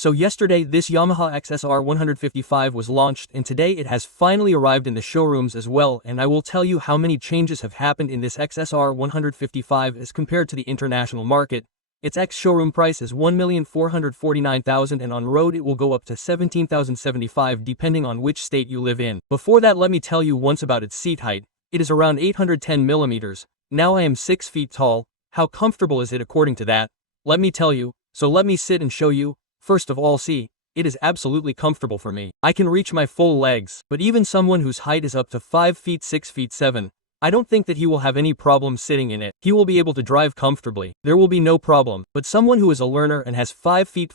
So yesterday this Yamaha SXR 155 was launched and today it has finally arrived in the showrooms as well, and I will tell you how many changes have happened in this SXR 155 as compared to the international market. Its ex-showroom price is $1,449,000 and on road it will go up to $17,075 depending on which state you live in. Before that, let me tell you once about its seat height. It is around 810 millimeters. Now I am 6 feet tall. How comfortable is it according to that? Let me tell you, so let me sit and show you. First of all, see, it is absolutely comfortable for me. I can reach my full legs, but even someone whose height is up to 5 feet 6 feet 7, I don't think that he will have any problem sitting in it. He will be able to drive comfortably. There will be no problem, but someone who is a learner and has 5 feet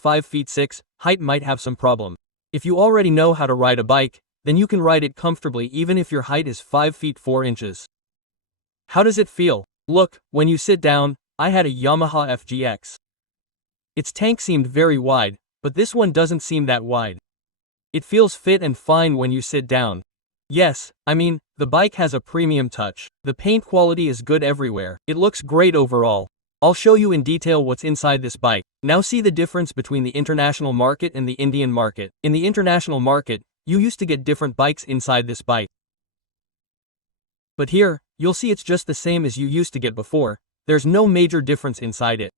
6 height might have some problem. If you already know how to ride a bike, then you can ride it comfortably even if your height is 5 feet 4 inches. How does it feel? Look, when you sit down, I had a Yamaha FGX. Its tank seemed very wide, but this one doesn't seem that wide. It feels fit and fine when you sit down. Yes, I mean, the bike has a premium touch. The paint quality is good everywhere. It looks great overall. I'll show you in detail what's inside this bike. Now see the difference between the international market and the Indian market. In the international market, you used to get different bikes inside this bike. But here, you'll see it's just the same as you used to get before. There's no major difference inside it.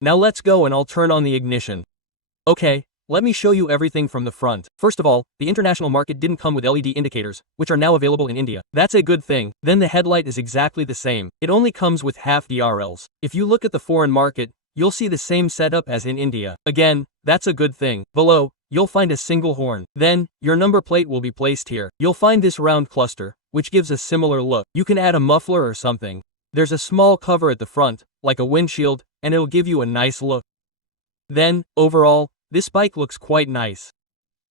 Now let's go and I'll turn on the ignition. Okay. Let me show you everything from the front. First of all, the international market didn't come with LED indicators, which are now available in India. That's a good thing. Then the headlight is exactly the same. It only comes with half DRLs. If you look at the foreign market, you'll see the same setup as in India. Again, that's a good thing. Below, you'll find a single horn. Then, your number plate will be placed here. You'll find this round cluster, which gives a similar look. You can add a muffler or something. There's a small cover at the front, like a windshield, and it'll give you a nice look. Then, overall, this bike looks quite nice.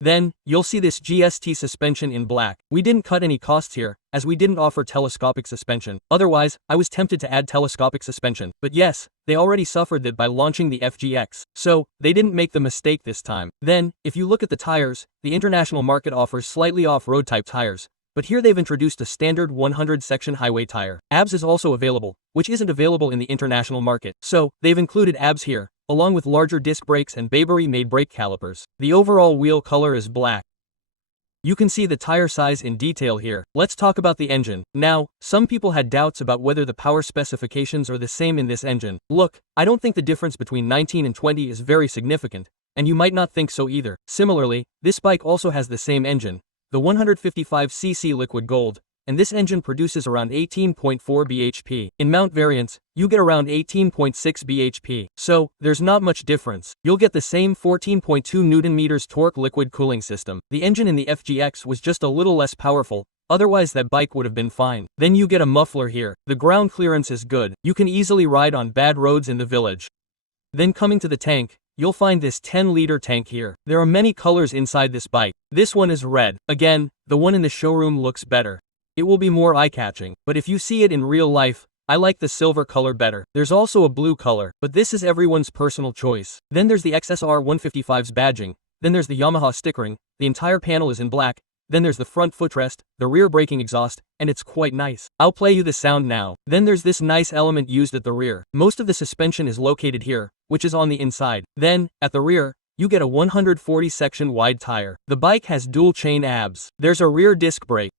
Then, you'll see this GST suspension in black. We didn't cut any costs here, as we didn't offer telescopic suspension. Otherwise, I was tempted to add telescopic suspension. But yes, they already suffered that by launching the FGX. So, they didn't make the mistake this time. Then, if you look at the tires, the international market offers slightly off-road type tires. But here they've introduced a standard 100-section highway tire. ABS is also available, which isn't available in the international market. So, they've included ABS here, along with larger disc brakes and Babery-made brake calipers. The overall wheel color is black. You can see the tire size in detail here. Let's talk about the engine. Now, some people had doubts about whether the power specifications are the same in this engine. Look, I don't think the difference between 19 and 20 is very significant, and you might not think so either. Similarly, this bike also has the same engine, the 155cc liquid gold, and this engine produces around 18.4 bhp. In mount variants, you get around 18.6 bhp. So, there's not much difference. You'll get the same 14.2 Nm torque liquid cooling system. The engine in the FGX was just a little less powerful, otherwise that bike would have been fine. Then you get a muffler here. The ground clearance is good. You can easily ride on bad roads in the village. Then coming to the tank, you'll find this 10-liter tank here. There are many colors inside this bike. This one is red. Again, the one in the showroom looks better. It will be more eye-catching, but if you see it in real life, I like the silver color better. There's also a blue color, but this is everyone's personal choice. Then there's the SXR 155's badging, then there's the Yamaha stickering, the entire panel is in black, then there's the front footrest, the rear braking exhaust, and it's quite nice. I'll play you the sound now. Then there's this nice element used at the rear. Most of the suspension is located here, which is on the inside. Then, at the rear, you get a 140-section wide tire. The bike has dual chain ABS. There's a rear disc brake.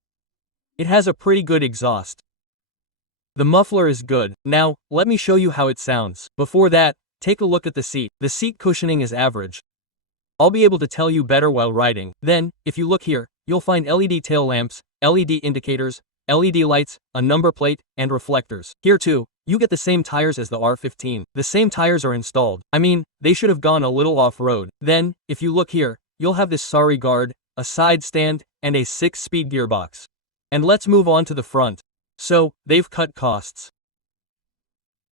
It has a pretty good exhaust. The muffler is good. Now, let me show you how it sounds. Before that, take a look at the seat. The seat cushioning is average. I'll be able to tell you better while riding. Then, if you look here, you'll find LED tail lamps, LED indicators, LED lights, a number plate, and reflectors. Here too, you get the same tires as the R15. The same tires are installed. I mean, they should have gone a little off-road. Then, if you look here, you'll have this sorry guard, a side stand, and a 6-speed gearbox. And let's move on to the front. So, they've cut costs.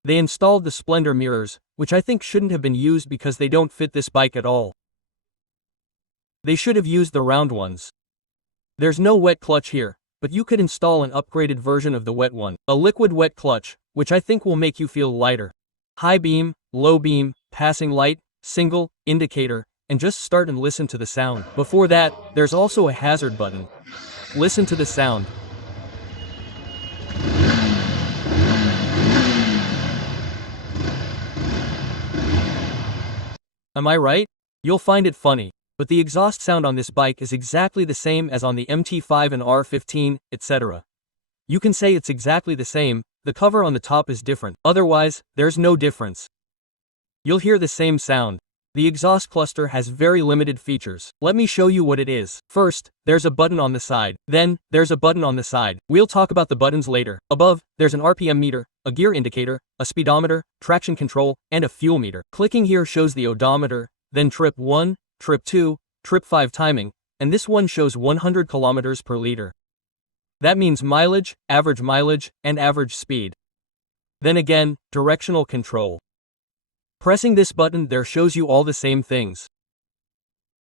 They installed the Splendor mirrors, which I think shouldn't have been used because they don't fit this bike at all. They should have used the round ones. There's no wet clutch here, but you could install an upgraded version of the wet one. A liquid wet clutch, which I think will make you feel lighter. High beam, low beam, passing light, single, indicator, and just start and listen to the sound. Before that, there's also a hazard button. Listen to the sound. Am I right? You'll find it funny, but the exhaust sound on this bike is exactly the same as on the MT5 and R15, etc. You can say it's exactly the same, the cover on the top is different, otherwise, there's no difference. You'll hear the same sound. The exhaust cluster has very limited features. Let me show you what it is. First, there's a button on the side. Then, there's a button on the side. We'll talk about the buttons later. Above, there's an RPM meter, a gear indicator, a speedometer, traction control, and a fuel meter. Clicking here shows the odometer, then trip 1, trip 2, trip 5 timing, and this one shows 100 kilometers per liter. That means mileage, and average speed. Then again, directional control. Pressing this button there shows you all the same things.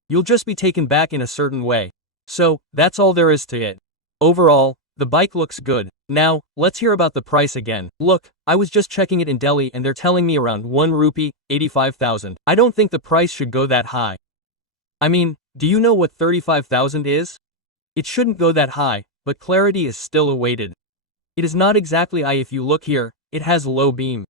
You'll just be taken back in a certain way. So, that's all there is to it. Overall, the bike looks good. Now, let's hear about the price again. Look, I was just checking it in Delhi and they're telling me around 1 rupee, 85,000. I don't think the price should go that high. I mean, do you know what 35,000 is? It shouldn't go that high, but clarity is still awaited. It is not exactly high. If you look here, it has low beam.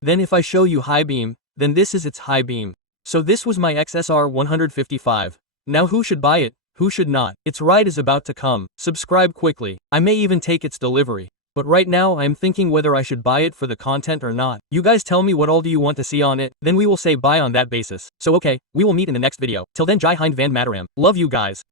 Then if I show you high beam, then this is its high beam. So this was my XSR 155. Now who should buy it, who should not? Its ride is about to come. Subscribe quickly. I may even take its delivery. But right now I am thinking whether I should buy it for the content or not. You guys tell me what all do you want to see on it, then we will say buy on that basis. So okay, we will meet in the next video. Till then, Jai Hind Van Mataram. Love you guys.